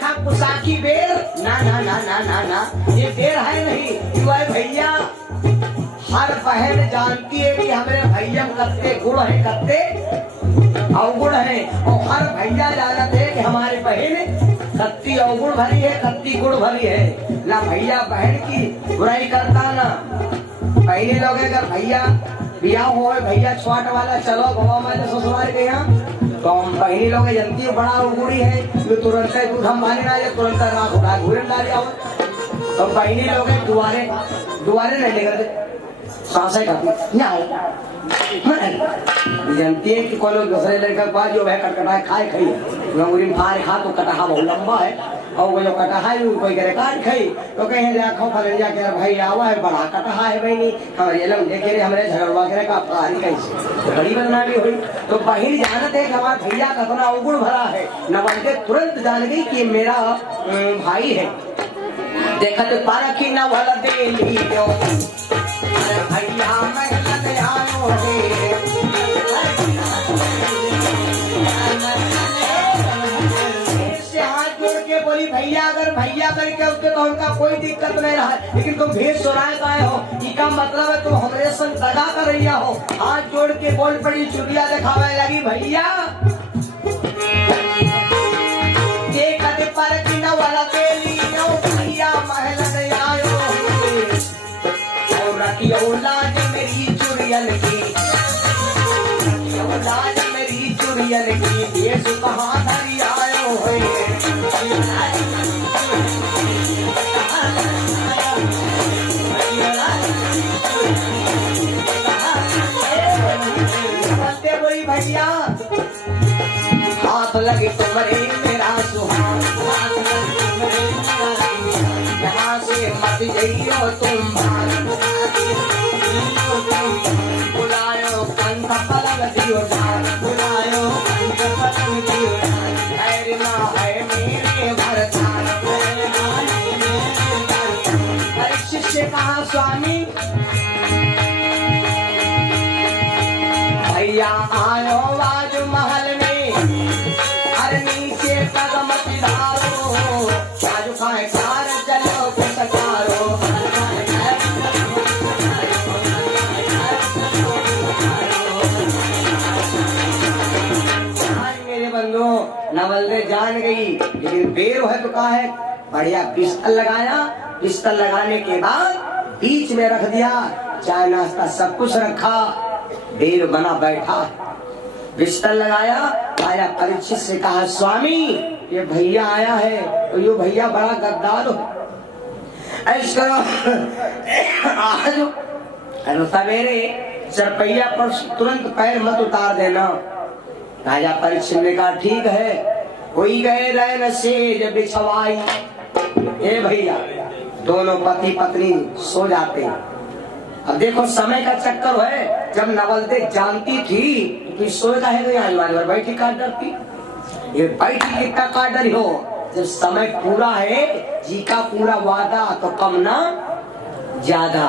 देखा कुसा की बेर, ना ना ना ना ना ना, ये बेर है नहीं, क्यों है भैया? हर बहन जानती है कि हमारे भैया कत्ते गुण है, कत्ते अवगुण है, और हर भैया जानते है कि हमारे बहन कत्ती अवगुण भरी है, कत्ती गुण भरी है। ना भैया बहन की बुराई करता, ना पहले लोग अगर भैया बिया हो, भैया छोट वाला चलो बाबा मैंने ससुराल के यहाँ, तो हम पहले लोग जनती है बड़ा अवगुणी है, जो तुरंत दूध हम माने ना, ये तुरंत रात उठा घूरन डाले आओ, तो पहले लोग दुआरे दुआरे नहीं लेकर सांसें खाती जानती है कि कोई लोग दूसरे लड़के के पास जो है कटकटा खाए खाई है, फार खा तो कटहा बहुत लंबा है, और वो जो कटहा है कोई करे काट खाई तो कहीं देखो फलैया के भाई आवा है बड़ा कटहा है भाई नहीं हमारे लम देखे रे हमारे झगड़वा करे का फारी कैसे तो बड़ी बदनामी हुई। तो बहिन जानते है कि हमारा भैया का अपना अवगुण भरा है, नवल के तुरंत जान गई कि मेरा भाई है। देखा तो पारा की नवल दे लियो भैया महल आयो रे, बोली भैया अगर भैया करके उसके तो उनका कोई दिक्कत नहीं रहा, लेकिन तुम भेद सुनाए गए हो, इसका मतलब है तुम हमारे संग दगा कर रही हो। हाथ जोड़ के बोल पड़ी, चुड़िया दिखावे लगी भैया देखते पर की नवल दे लियो भैया महल आयो और रखियो लाज मेरी चुड़ियन की, लाज मेरी चुड़ियन की ये कहाँ धरी आयो है। भैया हाथ लगे तुम्हारे मेरा सुहाग, यहाँ से मत जाइयो तुम बुलायो कंठ पलंग दियो जान, बुलायो कंठ पलंग दियो जान, है मेरे भरतान। परीक्षित से कहा स्वामी भैया आयो आज महल में, हर नीचे कदम सिधारो, आज खाए कार चलो पुसकारो, मेरे बंधु नवल ने जान गई, लेकिन बेर है तो कहा है बढ़िया पिस्टल लगाया, पिस्टल लगाने के बाद बीच में रख दिया, चाय नाश्ता सब कुछ रखा, बेर बना बैठा, बिस्तर लगाया, आया परीक्षित से कहा स्वामी ये भैया आया है, तो ये भैया बड़ा गद्दार हो, ऐसा आज सवेरे चरपैया पर तुरंत पैर मत उतार देना। राजा परीक्षित ने कहा ठीक है, कोई गए रैन सेज बिछवाई, ए भैया दोनों पति पत्नी सो जाते हैं। अब देखो समय का चक्कर है, जब नवलदे जानती थी तो सोए का है तो बैठी काट डरती, ये बैठी कितना काट डरी हो, जब समय पूरा है जी का पूरा वादा तो कम ना ज्यादा,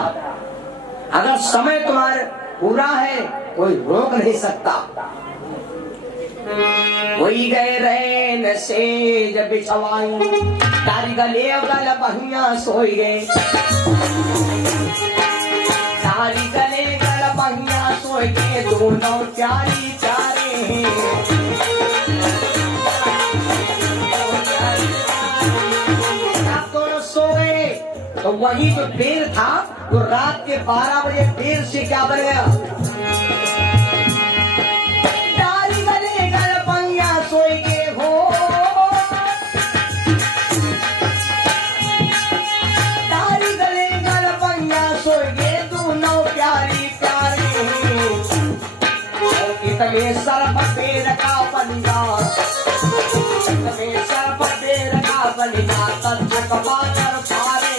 अगर समय तुम्हारे पूरा है कोई रोक नहीं सकता। वही गए रैन सेज बिछवाई, तारी गले गल बहिया सोई गए, तारी गले गल बहिया सोई गए, दोनों प्यारी प्यारे आप दोनों सोए। तो वही जो देर था वो रात के 12 बजे देर से क्या बन गया, तारी गले गल बहिया सोई गए हो, तारी गले गल बहिया सोई गए, प्यारी प्यारी इतने सरफ पेड़ का बनिया, इतने सरफ पेड़ का बनिया, तत्व कबाकर पारे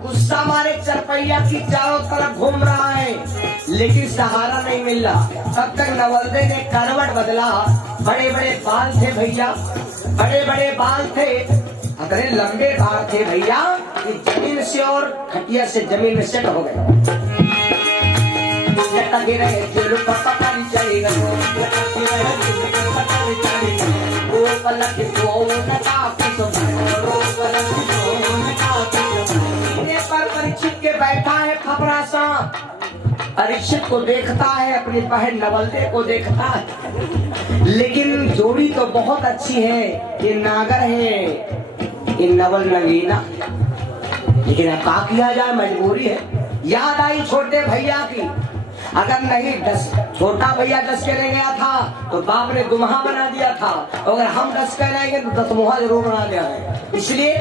गुस्सा मारे चरपैया की चारों तरफ घूम रहा है, लेकिन सहारा नहीं मिल रहा। तब तक नवलदे ने करवट बदला, बड़े बड़े बाल थे भैया, बड़े बड़े बाल थे, अतरे लंबे बाल थे भैया, कि जमीन से और खटिया से जमीन में सेट हो गए। लटके रहे जुल्फ पकड़ी चली गई, वो पलक को नका पर परीक्षित के बैठा है खबरा सा। परीक्षित को देखता है, अपनी बहन नवलदे को देखता है, लेकिन जोड़ी तो बहुत अच्छी है। ये नागर है, ये नवल नगीना, लेकिन अब क्या किया जाए, मजबूरी है। याद आई छोटे भैया की, अगर नहीं छोटा भैया 10 के रह गया था तो बाप ने दुम्हा बना दिया था, अगर हम 10 के रहेंगे तो 10 मुहा जरूर बना दिया है। इसलिए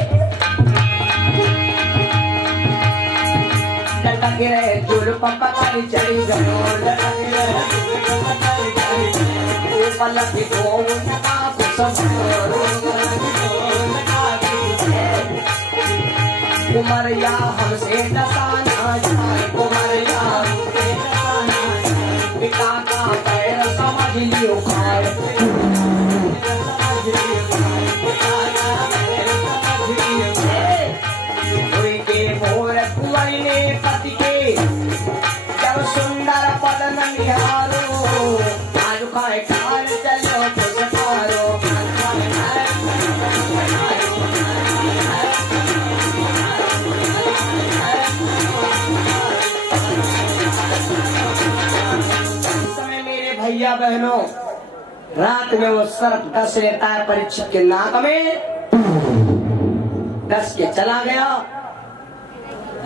लटके रहे जुल्फ पकड़ी चली गई, पलक को नका कुमरिया हमसे दसाना जाए, कुमरिया पिता का पैर समझ लियो खाए, के मोर कुंवरी ने पति के जब सुंदर पद निहारो, आज खाए खार चलो पुष्पारो। भैया बहनों, रात में वो सर्प 10 लेता है परीक्षित के नाक में, 10 के चला गया।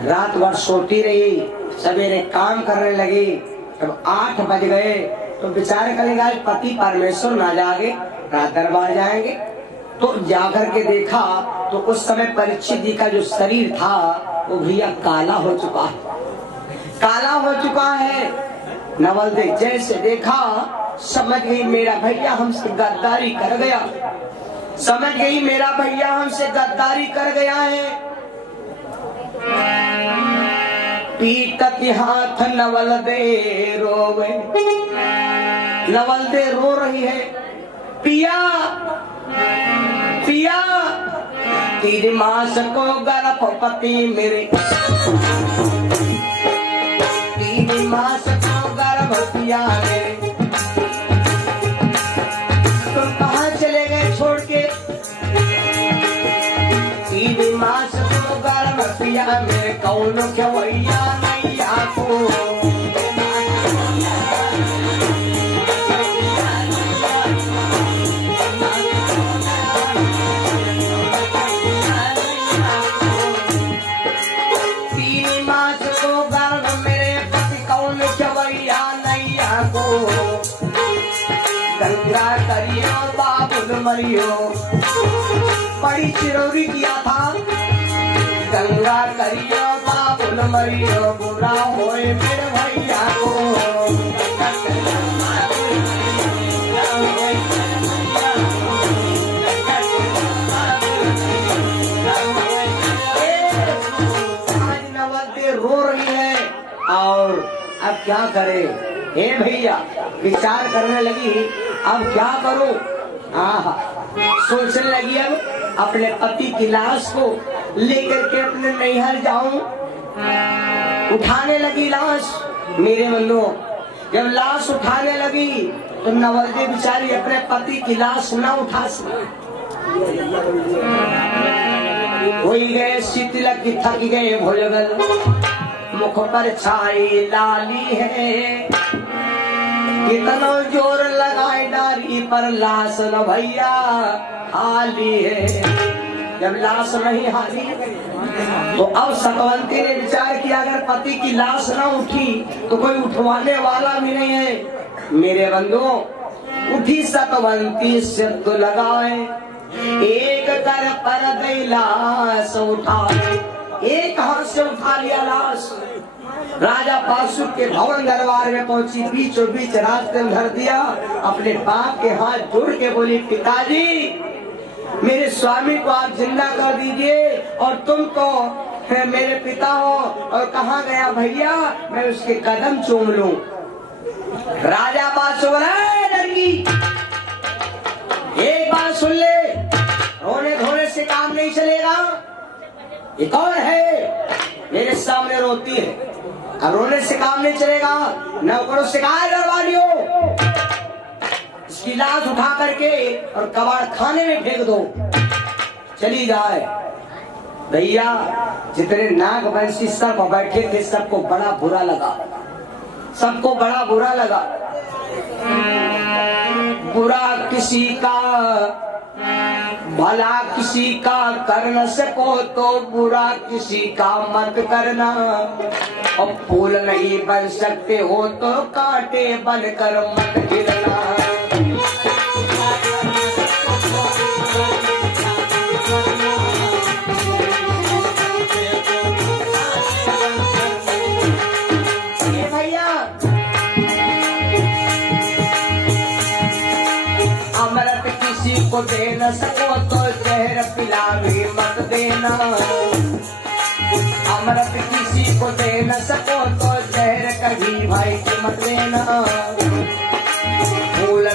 रात भर सोती रही, सवेरे काम करने लगी। जब 8 बज गए तो बेचारे कहेगा पति परमेश्वर ना जागे, रात दरबार जाएंगे। तो जाकर के देखा तो उस समय परीक्षित जी का जो शरीर था वो भैया काला हो चुका है, काला हो चुका है। नवलदे जैसे देखा समझ गई मेरा भैया हमसे गद्दारी कर गया, समझ गई मेरा भैया हमसे गद्दारी कर गया है। पीटत हाथ नवलदे रोवे, नवलदे रो रही है, पिया पिया 3 मास को गर्भवती मेरे, 3 मास को गर्भवतिया मेरे, तुम कहाँ चले गए छोड़ के, 3 मास को गर्भवतिया मेरे, कौन खवैया नैया को, गंगा करियो बाबुल मरियो, बड़ी चिरौरी किया था। गंगा करियो बाबुल मरियो, बुरा होए मेरे भैया को, आज नवलदे रो रही है और अब क्या करे। हे भैया विचार करने लगी, अब क्या करूं। सोचने लगी अब अपने पति की लाश को लेकर के अपने नैहर जाऊं। उठाने लगी लाश, मेरे बंधुओं जब लाश उठाने लगी तो नवलदे बिचारी अपने पति की लाश न उठा सकी, हो गए शीतल की, थक गए भोजगल, मुख पर छाई लाली है, कितना जोर लगाए डारी पर लाश न भैया हाली है। जब लाश नहीं हाली तो अब सतवंती ने विचार किया अगर पति की लाश न उठी तो कोई उठवाने वाला भी नहीं है। मेरे बंधुओं उठी सतवंती सिद्ध लगाए, एक कर पर दे लाश उठा, एक हाथ से उठा लिया लाश। राजा पाशु के भवन दरबार में पहुंची, बीचों बीच रास्ते में धर दिया, अपने बाप के हाथ जोड़ के बोली पिताजी मेरे स्वामी को आप जिंदा कर दीजिए और तुम तो मेरे पिता हो, और कहाँ गया भैया, मैं उसके कदम चूम लूं। राजा पाशु लड़की एक बात सुन ले, रोने धोने से काम नहीं चलेगा। ये कौन है मेरे सामने रोती है? अब रोने से काम नहीं चलेगा, नौकरों से कहा है दरबारियों इसकी लाश उठा करके और कबाड़ खाने में फेंक दो, चली जाए। भैया जितने नाग वंशी सब बैठे थे सबको बड़ा बुरा लगा, सबको बड़ा बुरा लगा। बुरा किसी का भला किसी का कर न सको तो बुरा किसी का मत करना, और फूल नहीं बन सकते हो तो कांटे बनकर मत गिरना। भैया अमृत किसी को दे न सको तो जहर पिला भी मत देना, अमृत किसी को दे न सको तो जहर कभी भाई को मत देना। फूल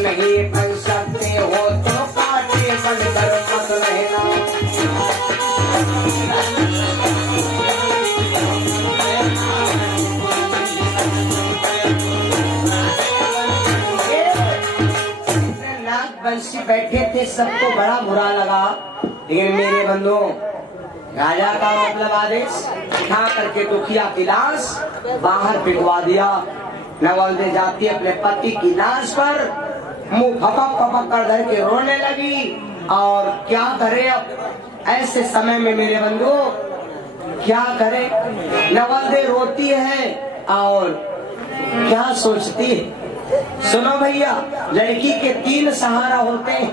नहीं बन सकते हो तो कांटे बनकर मत रहना। बंसी बैठे थे सबको बड़ा बुरा लगा, लेकिन मेरे बंधुओं राजा का मतलब आदेश उठा करके दुखिया की लाश बाहर पिघवा दिया। नवलदे जाती अपने पति की लाश पर मुंह फपक फपक कर धर के रोने लगी। और क्या करे अब ऐसे समय में मेरे बंधुओं, क्या करे? नवलदे रोती है और क्या सोचती है? सुनो भैया, लड़की के 3 सहारा होते हैं।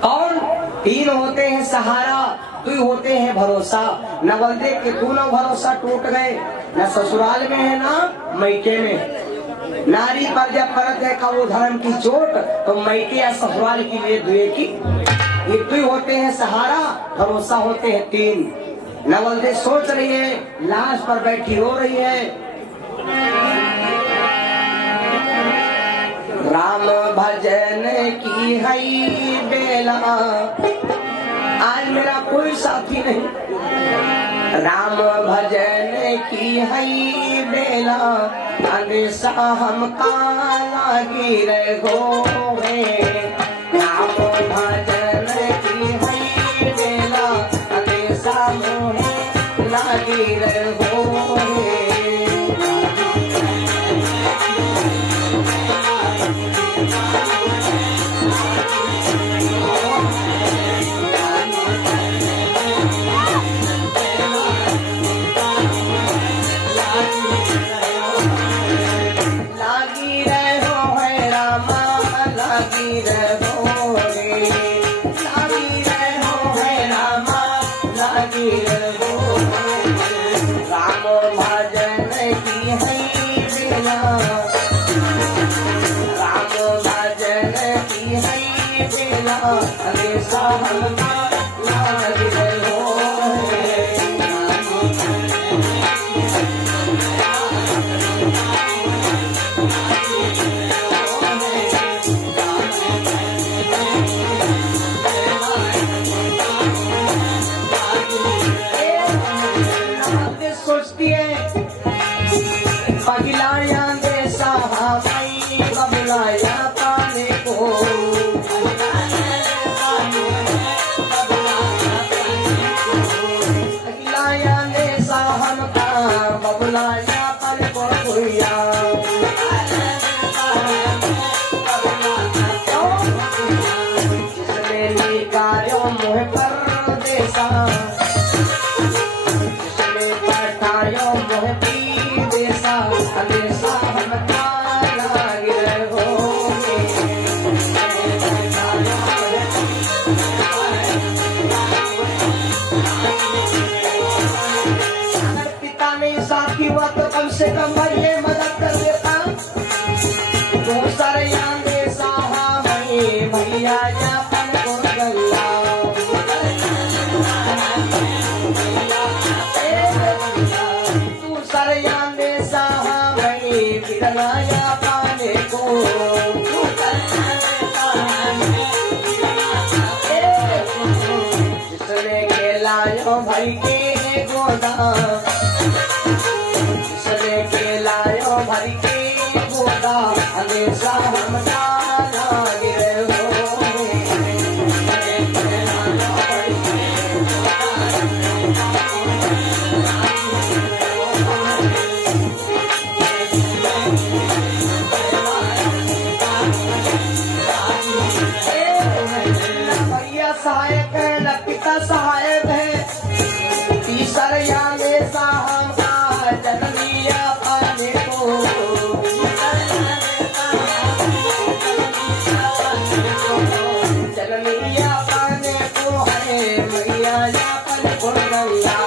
कौन? 3 होते हैं सहारा, 2 होते हैं भरोसा। नवलदे के दोनों भरोसा टूट गए, न ससुराल में है ना मैके में। नारी पर जब परत है का वो धर्म की चोट, तो मैके या ससुराल की लिए दुए की। ये 2 होते हैं सहारा, भरोसा होते हैं 3। नवलदे सोच रही है, लाश पर बैठी रो रही है। राम भजन की हई बेला, आज मेरा कोई साथी नहीं। राम भजन की हई बेला, अंदेशा हम लागी रहो है। राम भजन की हई बेला, अंदेशा मोहे लागी रहो है। सोचती है पगलाया दे साहबाई बबलाया पाने को, पगलाया दे साहब का बबलाया पाने को भैया। जिसने निकालो मुँह पर देसा, साथी हुआ तो कम से कम भाई ये मदद कर देता। तो सारे याद साहा भैया या पन को गल्ला लायो भर के गोदा, इसने के लायो भर के गोदा, हमेशा हम लागे हो। सहायक है न पिता सहायक है, तीसरिया में साहब का जनमिया पाने को, जनमिया पाने को है मैया यापन को गंगा,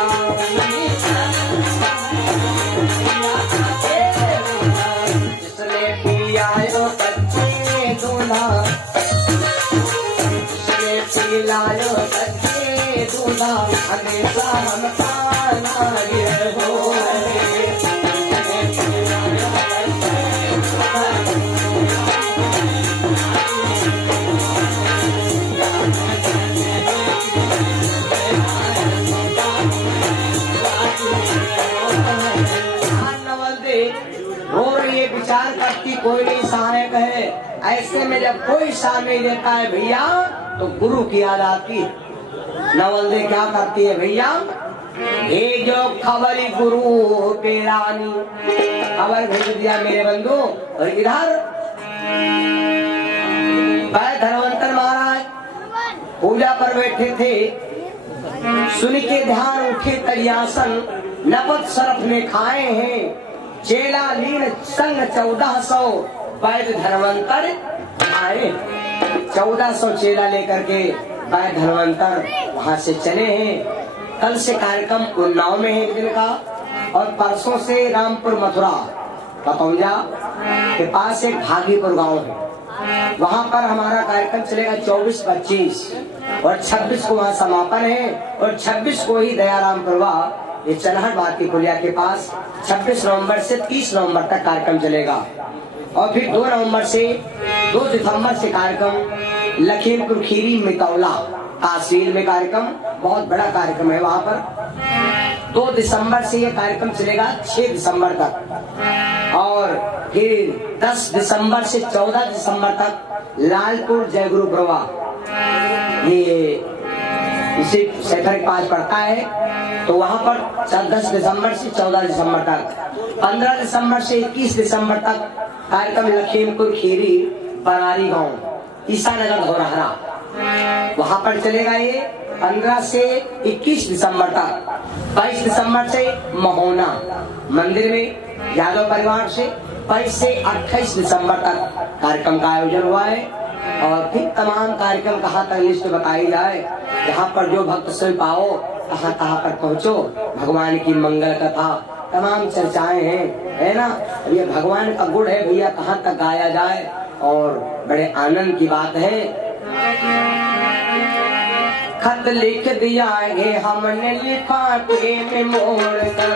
जिसने पिया कच्चे दूल्हा, लायो सच्चे दूल्हा, हमेशा हम पाना ये हो। और ये विचार करती कोई नहीं सहायक है, ऐसे में जब कोई सामने देता है भैया तो गुरु की याद आती। नवलदे क्या करती है भैया, ये जो खबरी गुरु के रानी, खबर भेज दिया मेरे बंधु। और इधर धनवंतर महाराज पूजा पर बैठे थे, सुन के ध्यान उठे तरियासन, नपत सरफ में खाए हैं चेला लीन संग 1400 वैद्य धनवंतर आए। 1400 चेला लेकर के वैद्य धनवंतर वहां से चले हैं। कल से कार्यक्रम उन्नाव में है एक दिन का, और परसों से रामपुर मथुरा पतौजा के पास एक भागीपुर गांव है, वहां पर हमारा कार्यक्रम चलेगा 24, 25 और 26 को वहाँ समापन है। और 26 को ही दयाराम प्रभा ये चनहट बाती पुलिया के पास 26 नवंबर से 30 नवंबर तक कार्यक्रम चलेगा। और फिर 2 नवंबर से 2 दिसंबर से कार्यक्रम लखीमपुर खीरी मितौला तहसील में कार्यक्रम, बहुत बड़ा कार्यक्रम है वहाँ पर। 2 दिसंबर से ये कार्यक्रम चलेगा 6 दिसंबर तक, और फिर 10 दिसंबर से 14 दिसंबर तक लालपुर जय गुरु प्रभा, ये इसी सेक्टर 5 पड़ता है। तो वहाँ पर 10 दिसंबर से 14 दिसंबर तक, 15 दिसंबर से 21 दिसंबर तक कार्यक्रम लखीमपुर खीरी बरारी गांव ईसानगर धोरहरा, वहाँ पर चलेगा ये 15 से 21 दिसंबर तक। 22 दिसंबर से महोना मंदिर में यादव परिवार से 22 से 28 दिसंबर तक कार्यक्रम का आयोजन हुआ है। और फिर तमाम कार्यक्रम कहाँ तक लिस्ट बताई जाए, जहाँ पर जो भक्त से पाओ कहाँ कहाँ पर पहुँचो, भगवान की मंगल कथा तमाम चर्चाएं हैं, है ना। ये भगवान का गुण है भैया, कहाँ तक गाया जाए, और बड़े आनंद की बात है। खत लिख दिया है हमने लिफाफे में मोड़ कर,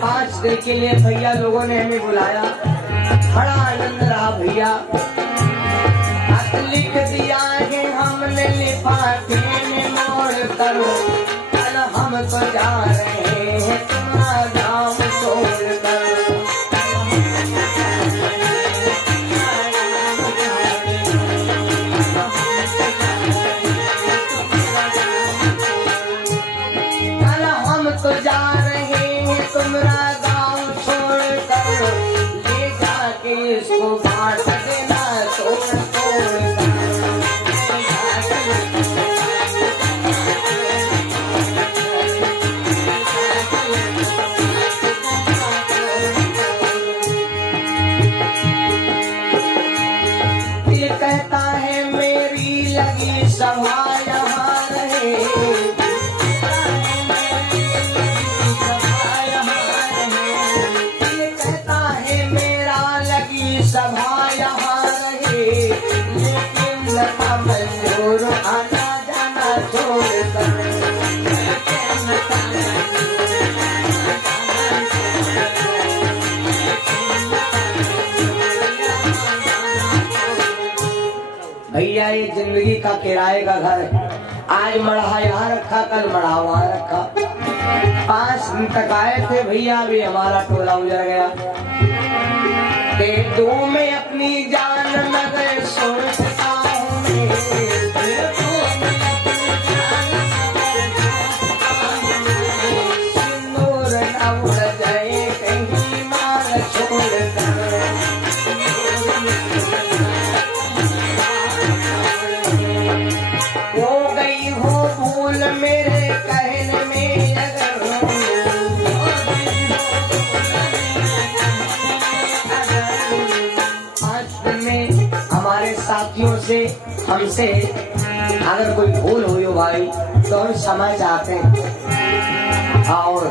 5 दिन के लिए भैया लोगों ने हमें बुलाया, बड़ा आनंद रहा भैया। खत लिख दिया है हमने लिफाफे में मोड़ कर, कल हम तो जा रहे हैं तुम्हारा नाम छोड़ कर। कल हम तो जा रहे हैं तुम्हारा गाँव छोड़ कर, ले जाके इसको बांट देना छोड़ छोड़ कर। ये कहता है मेरी लगी सभा यहाँ रहे, ये कहता है मेरा लगी सभा यहाँ भैया ये जिंदगी का किराए का घर है। आज मढ़ा यहाँ रखा, कल मढ़ा वहाँ रखा। 5 दिन तक आए थे भैया, अभी हमारा टोला उजड़ गया। ते दो में अपनी जान मगर सोचता हूँ सिंदूर न उड़ जाए कहीं मार छोड़ कर। हो गई हो भूल मेरे कहने में अगर में हमारे साथियों से हमसे अगर कोई भूल हुई हो भाई तो हम क्षमा चाहते हैं। और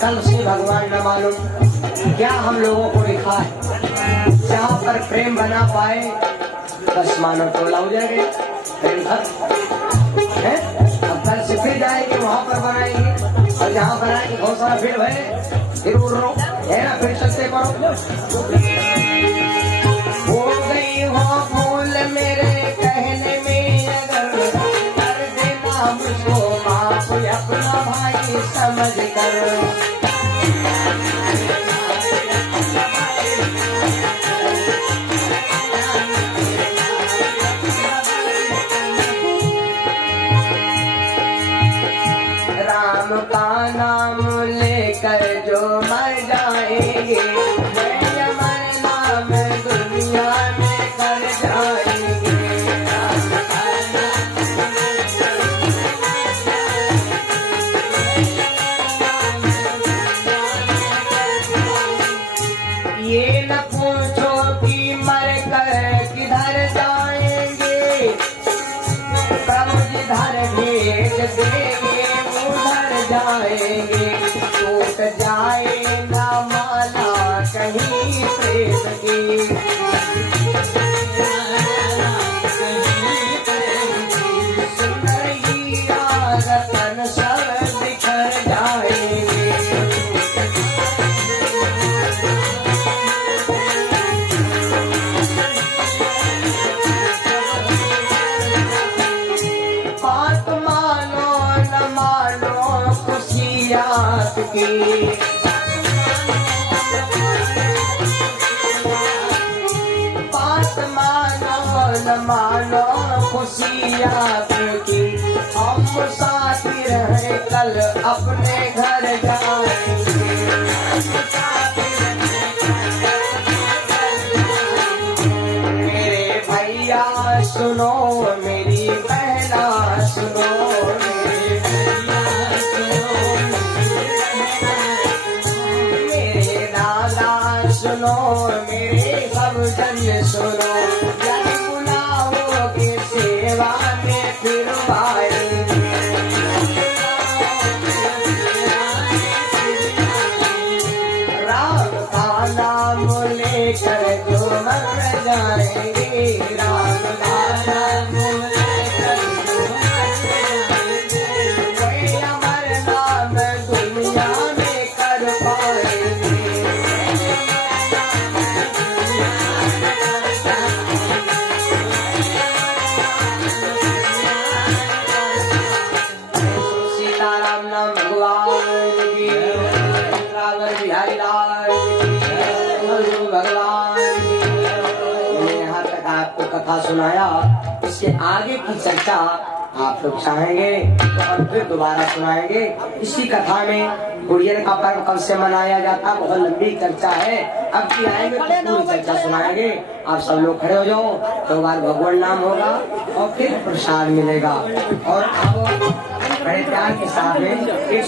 कल से भगवान न मालूम क्या हम लोगों को लिखा है, जहाँ पर प्रेम बना पाए बस मानो टोला हो जाएगा, प्रेम है। अब कल से फिर जाएंगे वहाँ पर बनाएंगे, और जहाँ बनाएंगे बहुत सारा फिर भले फिर उड़ रो है ना, फिर चलते पड़ो। हो गई हो भूल मेरे कहने में अगर कर देना मुझको माफ अपना भाई समझ कर। राम का नाम लेकर जो मर जाएंगे ये न पूछो कि मर कर किधर जाएंगे, प्रभु जिधर भेज देंगे उधर जाएंगे। टूट जाए ना माला कहीं प्रेम की, सुंदर हीरा रतन सब बिखर जाएंगे। बात मानो न मानो खुशी आपकी, बात मानो न मानो खुशी आपकी। हम साथी रहे कल अपने घर जाएंगे, मेरे भैया सुनो मेरी बहना सुनो, मेरे भैया सुनो मेरे दादा सुनो, मेरे सब जन सुनो। जन गुलाहों की सेवा में फिर आएंगे, राम का नाम लेकर जो मर जाएंगे, राम का नाम लेकर जो मर जाएंगे, कोई अमर नाम दुनिया में कर पाएंगे। सीताराम नाम भगवान की, रावण बिहारी लाल की, भगवान की। यहाँ तक आपको कथा सुनाया, इसके आगे की चर्चा आप लोग चाहेंगे तो हम फिर दोबारा सुनाएंगे। इसी कथा में गुड़ियर का पर्व कब से मनाया जाता, बहुत लंबी चर्चा है। अब की आएंगे तो पूरी चर्चा सुनाएंगे। आप सब लोग खड़े हो जाओ, तो बार भगवान नाम होगा और फिर प्रसाद मिलेगा। और अब बड़े प्यार के साथ में एक